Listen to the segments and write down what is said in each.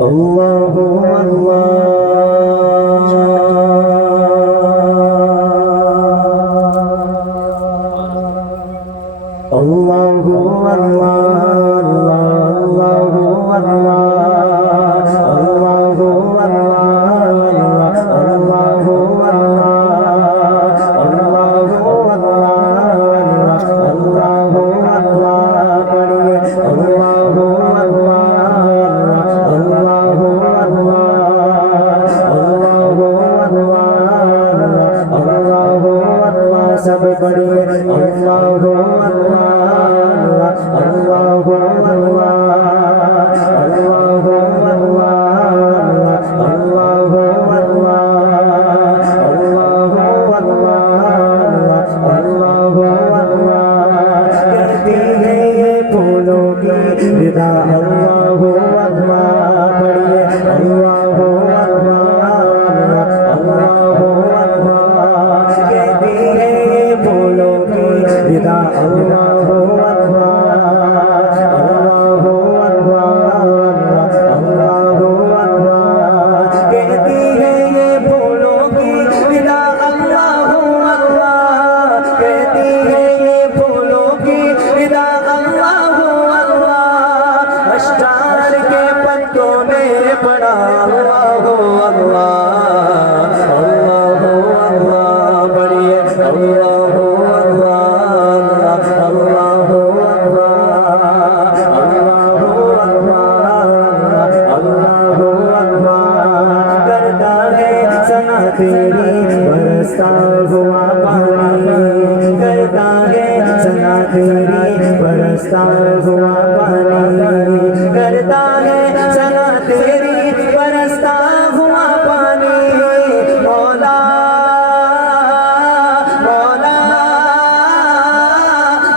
Allahu सब बढ़िए अल्लाहु अल्लाह अल्लाहु अल्लाह अल्लाहु अल्लाह अल्लाहु अल्लाह अल्लाहु अल्लाह अल्लाहु अल्लाह कहती है ये फूलों की विदा अल्लाहु अल्लाह बढ़िए अल्लाहु Allahu Akbar Allahu Akbar Allahu Akbar कहती है ये फूलों की विदा अल्लाहु अल्लाह कहती है ये फूलों की विदा अल्लाहु अल्लाह अश्तार के पत्तों में पड़ा अल्लाहु अल्लाह अल्लाहु अल्लाह बढ़िए अल्लाहु तेरी बरसता हुआ पानी करता है सना तेरी बरसता हुआ पानी करता है सना तेरी बरसता हुआ पानी मौला मौला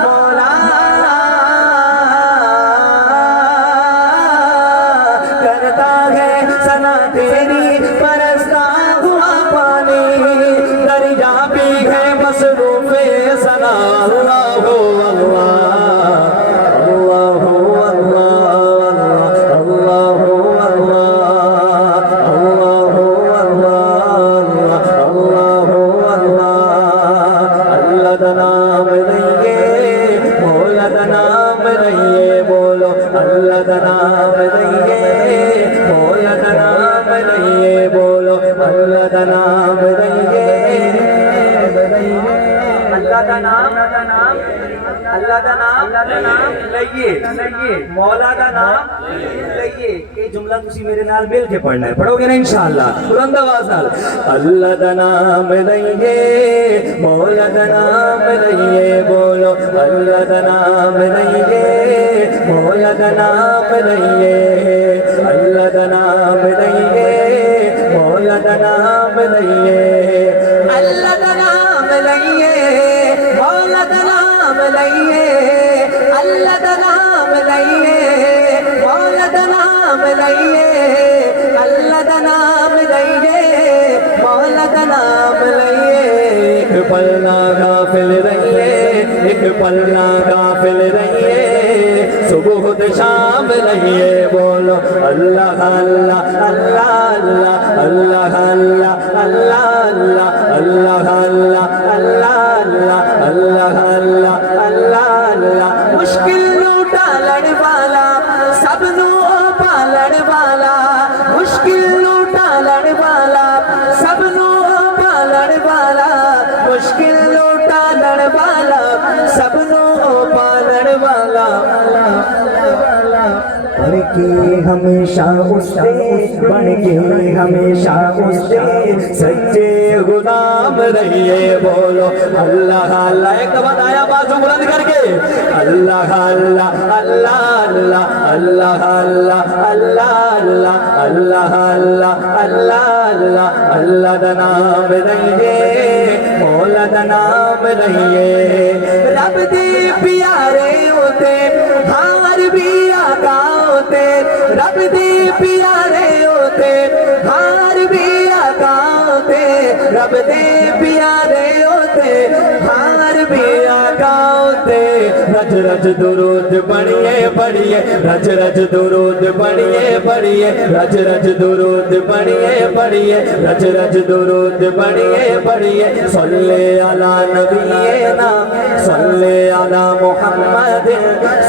मौला करता है सना तेरी बरसता दरिया भी है मसरूफ़े सना अल्लाहु अल्लाह अल्लाहु अल्लाह अल्लाहु अल्लाह अल्लाहु अल्लाह अल्लाहु अल्लाह अल्लाह का नाम लइए मौला का नाम लइए बोलो अल्लाह का नाम लइए मौला का नाम लइए बोलो अल्लाह का नाम लइए अल्लाह का नाम लइए मौला का नाम लइए ये जुमला तुसी मेरे नाल मिल के पढ़ना है पढ़ोगे ना इंशाअल्लाह बुलंद आवाज नाल अल्लाह का नाम लइए मौला का नाम लइए बोलो अल्लाह का नाम लइए मौला का नाम लइए अल्लाह का नाम लइए मौला का नाम लइए अल्लाह का नाम लइए मौला का नाम लइए अल्लाह का नाम लइए मौला का नाम लइए अल्लाह का नाम लइए मौला का नाम लइए एक पल ना गाफिल रहिए एक पल ना गाफिल रहिए सुबह से शाम रहिए बोलो अल्लाह अल्लाह अल्लाह अल्लाह अल्लाह अल्लाह अल्लाह अल्लाह अल्लाह अल्लाह अल्लाह अल्लाह अल्लाह अल्लाह मुश्किल नू टालण वाला सब नू पालण वाला मुश्किल नू टालण वाला सब नू पालण वाला मुश्किल नू टालण वाला सब नू पालण वाला बन के हमेशा उससे बन के हमेशा उससे सच्चे गुलाम रहिए बोलो अल्लाह अल्लाह एक बताया बाजू बुलंद करके अल्लाह अल्लाह अल्लाह अल्लाह अल्लाह अल्लाह अल्लाह अल्लाह अल्लाह अल्लाह अल्लाह अल्लाह का नाम लइए मौला का नाम लइए रब दे प्यारे होते हार भी आका होते रब दे प्यारे होते हार भी आका होते रब दे प्यारे होते हार भी आका होते رج رج درود پڑھیے پڑھیے رج رج درود پڑھیے پڑھیے رج رج درود پڑھیے پڑھیے رج رج درود پڑھیے پڑھیے صلی علی نبینا صلی علی محمد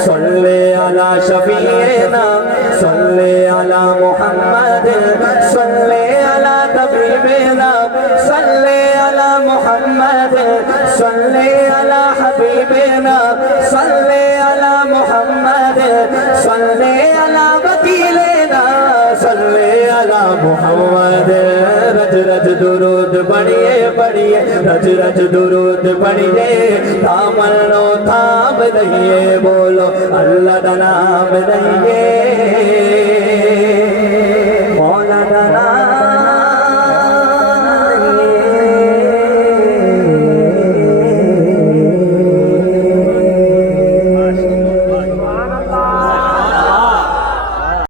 صلی علی شفیعنا صلی علی محمد صلی علی طبیبنا صلی علی محمد صلی علی حبیبنا صلی علی محمد صلی علی وکیلنا صلی علی محمد رج رج درود پڑھیے پڑھیے رج رج درود پڑھیے تامن و تاب دئیے بولو اللہ دا نام دئیے